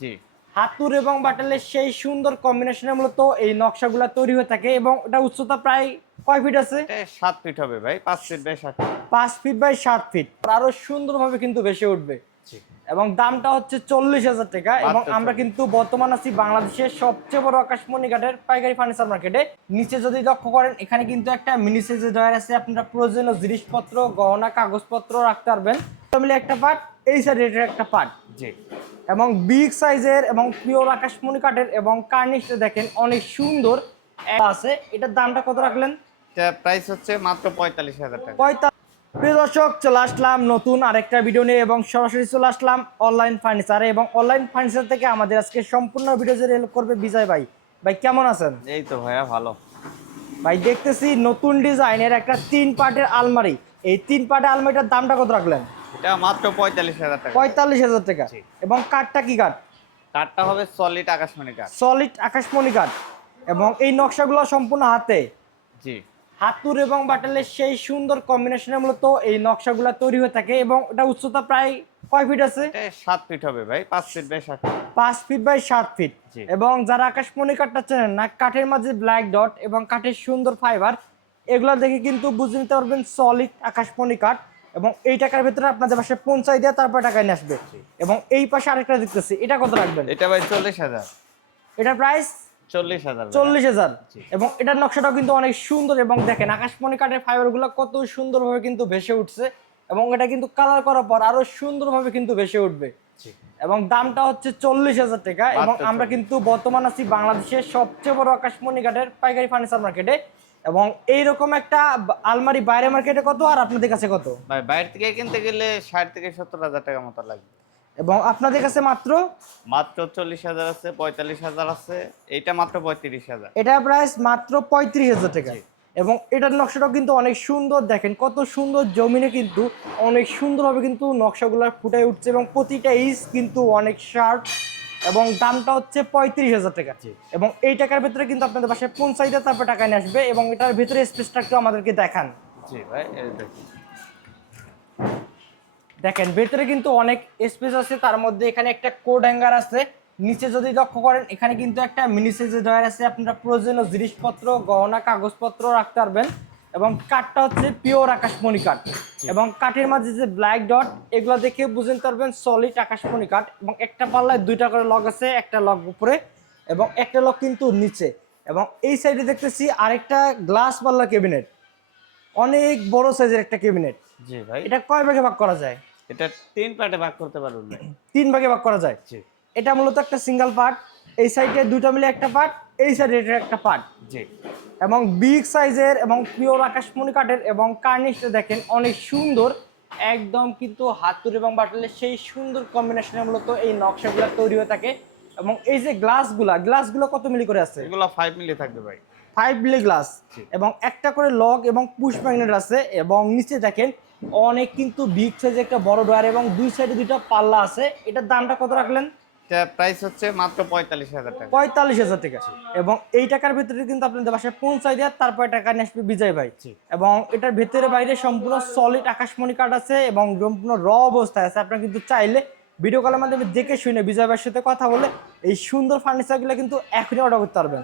জি। হাতুর এবং বাটালের সেই সুন্দর কম্বিনেশনে মূলত এই নকশাগুলা তৈরি হয়ে থাকে এবং এটা উচ্চতা প্রায় কয় ফিট আছে? এটা ৭ ফিট হবে ভাই, ৫ feet by ৭ feet. ৫ feet by ৭ feet. আরো সুন্দরভাবে কিন্তু ভেসে উঠবে। জি। এবং দামটা হচ্ছে ৪০,০০০ টাকা এবং মাত্র আমরা ৪০। কিন্তু বর্তমান আছি বাংলাদেশের সবচেয়ে বড় আকাশমণি ঘাটের পাইকারি ফার্নিচার মার্কেটে। নিচে যদি লক্ষ্য করেন এখানে কিন্তু একটা মিনি সাইজের ড্রয়ার আছে, আপনারা প্রয়োজনীয় জিনিসপত্র, গহনা, কাগজপত্র রাখতে পারবেন। মিলে একটা পার্ট, এই সাইডে এটার একটা পার্ট। জি। এবং বিগ সাইজের এবং পিওর আকাশমণি কাঠের এবং কার্নিশটা দেখেন অনেক সুন্দর আছে। এটার দামটা কত রাখলেন? এটা প্রাইস হচ্ছে মাত্র ৪৫,০০০ টাকা। 45। প্রিয় দর্শক, চলে আসলাম নতুন আরেকটা ভিডিও নিয়ে এবং সরাসরি চলে আসলাম অনলাইন ফার্নিচারে। এবং অনলাইন ফার্নিচার থেকে আমাদের আজকে সম্পূর্ণ ভিডিও যে হেল্প করবে বিজয় ভাই। ভাই কেমন আছেন? এই তো ভাইয়া ভালো। ভাই দেখতেছি নতুন ডিজাইনের একটা 3 পার্টের আলমারি। এই 3 পার্টের আলমারিটার দামটা কত রাখলেন? এটা মাত্র ৪৫,০০০ টাকা। ৪৫,০০০ টাকা। জি। এবং কাঠটা কি কাঠ? কাঠটা হবে সলিড আকাশমণি কাঠ। সলিড আকাশমণি কাঠ। এবং এই নকশাগুলো সম্পূর্ণ হাতে। জি। হাতুর এবং বাটালের সেই সুন্দর কম্বিনেশনে মূলত এই নকশাগুলো তৈরি হয়ে থাকে এবং এটা উচ্চতা প্রায় কয় ফিট আছে? এটা ৭ ফিট হবে ভাই, ৫ feet by ৭ feet. ৫ feet by ৭ feet. জি। এবং যারা আকাশমণি কাঠটা চেনেন না, কাঠের মাঝে ব্ল্যাক ডট এবং কাঠের সুন্দর ফাইবার, এগুলো দেখে কিন্তু বুঝে নিতে পারবেন সলিড আকাশমণি কাঠ। এবং এই টাকার ভিতরে আপনাদের পাশে পৌঁছাই দেওয়া, তারপর টাকায় নিয়ে আসবে। এবং এই পাশে আরেকটা দেখতেছি, এটা কত রাখবেন? এটা ভাই ৪০,০০০। এটার প্রাইস ৪০,০০০। ৪০,০০০। জি। এবং এটার নকশাটাও কিন্তু অনেক সুন্দর এবং দেখেন আকাশমণি কাঠের ফাইবারগুলো কত সুন্দরভাবে কিন্তু ভেসে উঠছে এবং এটা কিন্তু কালার করার পর আরো সুন্দরভাবে কিন্তু ভেসে উঠবে। জি। এবং দামটা হচ্ছে ৪০,০০০ টাকা এবং মাত্র আমরা ৪০। কিন্তু বর্তমান আছি বাংলাদেশের সবচেয়ে বড় আকাশমণি ঘাটের পাইকারি ফার্নিচার মার্কেটে। এবং এইরকম একটা আলমারি বাইরে মার্কেটে কত আর আপনাদের কাছে কত? ভাই বাইরে থেকে কিনতে গেলে ৬০ থেকে ৭০,০০০ টাকা মতো লাগবে। এবং আপনাদের কাছে মাত্র মাত্র ৪০,০০০ আছে, ৪৫,০০০ আছে, এইটা মাত্র ৩৫,০০০। এটা প্রাইস মাত্র ৩৫,০০০ টাকা। জি। এবং এটার নকশাটাও কিন্তু অনেক সুন্দর, দেখেন কত সুন্দর জমিনে কিন্তু অনেক সুন্দরভাবে কিন্তু নকশাগুলো ফুটে উঠছে এবং প্রতিটা ইঞ্চ কিন্তু অনেক শার্প। এবং দামটা হচ্ছে ৩৫,০০০ টাকা। জি। এবং এই টাকার ভিতরে কিন্তু আপনাদের বাসায় পৌঁছাই দেয়, তারপর টাকা নিয়ে আসবে। এবং এটার ভিতরে স্পেসটা একটু আমাদেরকে দেখান। জি ভাই, এই দেখুন। দেখেন ভেতরে কিন্তু অনেক স্পেস আছে, তার মধ্যে এখানে একটা কোড হ্যাঙ্গার আছে। নিচে যদি লক্ষ্য করেন এখানে কিন্তু একটা মিনি সাইজের ড্রয়ার আছে, আপনারা প্রয়োজনীয় জিনিসপত্র, গহনা, কাগজপত্র রাখতে পারবেন। এবং কাঠটা হচ্ছে পিওর আকাশমণি কাঠ। এবং কাঠের মাঝে যে ব্ল্যাক ডট, এগুলো দেখে বুঝে নিতে পারবেন সলিড আকাশমণি কাঠ। এবং একটা পাল্লায় 2টা করে লক আছে, একটা লক উপরে এবং একটা লক কিন্তু নিচে। এবং এই সাইডে দেখতেছি আরেকটা গ্লাস পাল্লা ক্যাবিনেট, অনেক বড় সাইজের একটা ক্যাবিনেট। জি ভাই, এটা কয় ভাগে ভাগ করা যায়? এটা ৩ পার্টে ভাগ করতে পারবেন ভাই। 3 ভাগে ভাগ করা যায়। জি। এটা মূলত একটা সিঙ্গেল পার্ট, এই সাইডে 2টা মিলে একটা পার্ট, এই সাইডে এটা একটা পার্ট। জি। এবং বিগ সাইজের এবং পিওর আকাশমণি কাঠের এবং কার্নিশটা দেখেন অনেক সুন্দর, একদম কিন্তু হাতুর এবং বাটালের সেই সুন্দর কম্বিনেশনে মূলত এই নকশাগুলো তৈরি হয়ে থাকে। এবং এই যে গ্লাসগুলো কত মিলি করে আছে? এগুলো 5 মিলি থাকবে ভাই। 5 মিলি গ্লাস। জি। এবং একটা করে লক এবং পুশ ম্যাগনেট আছে। এবং নিচে দেখেন অনেক কিন্তু বিগ সাইজের একটা বড় ডয়ার এবং দুই সাইডে 2টা পাল্লা আছে। এটার দামটা কত রাখলেন? এটা প্রাইস হচ্ছে মাত্র ৪৫,০০০ টাকা। ৪৫,০০০ টাকা। এবং এই টাকার ভিতরে কিন্তু আপনাদের বাসায় পৌঁছাই দেওয়ার, তারপর টাকা নিয়ে আসবে বিজয় ভাই। জি। এবং এটার ভেতরে বাইরে সম্পূর্ণ সলিড আকাশমণি কাঠ আছে এবং সম্পূর্ণ অবস্থায় আছে। আপনারা কিন্তু চাইলে ভিডিও কলের মাধ্যমে দেখে শুনে বিজয় ভাইয়ের সাথে কথা বলে এই সুন্দর ফার্নিচারগুলো কিন্তু এখনই অর্ডার করতে পারবেন।